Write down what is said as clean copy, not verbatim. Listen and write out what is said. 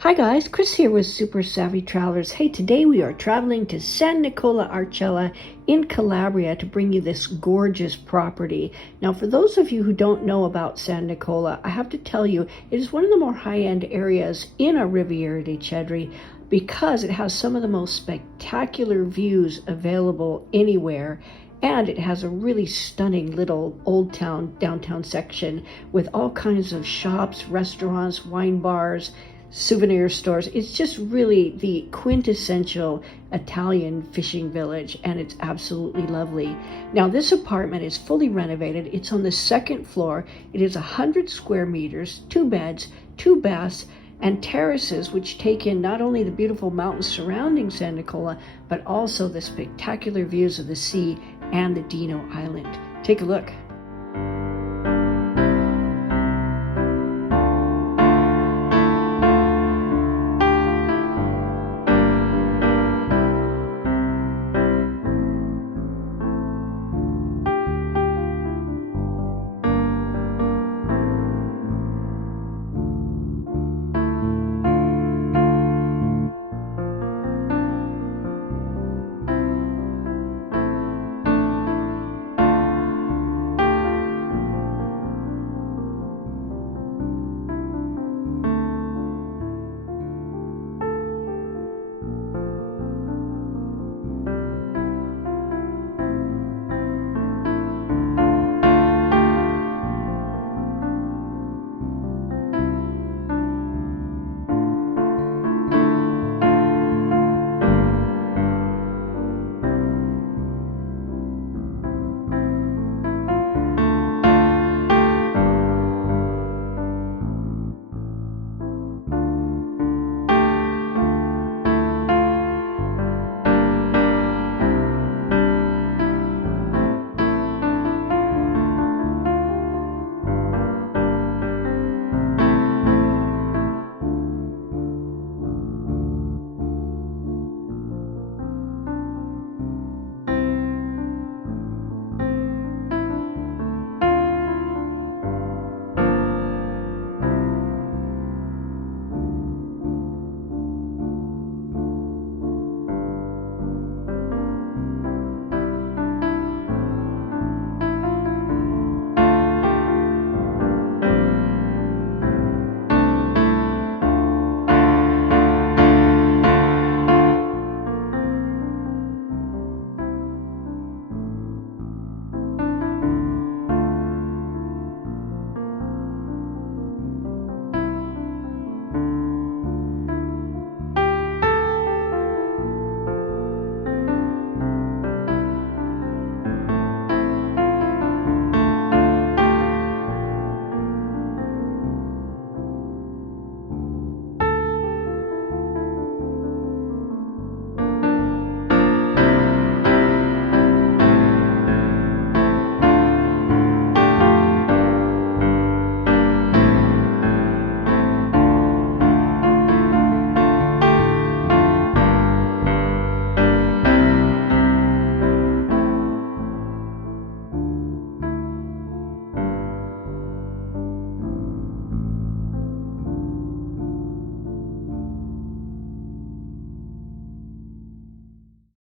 Hi guys, Chris here with Super Savvy Travelers. Hey, today we are traveling to San Nicola Arcella in Calabria to bring you this gorgeous property. Now, for those of you who don't know about San Nicola, I have to tell you, it is one of the more high-end areas in our Riviera di Cedri because it has some of the most spectacular views available anywhere. And it has a really stunning little old town, downtown section with all kinds of shops, restaurants, wine bars, souvenir stores. It's just really the quintessential Italian fishing village, and it's absolutely lovely. Now, this apartment is fully renovated. It's on the second floor. It is 100 square meters, 2 beds, 2 baths, and terraces, which take in not only the beautiful mountains surrounding San Nicola, but also the spectacular views of the sea and the Dino Island. Take a look.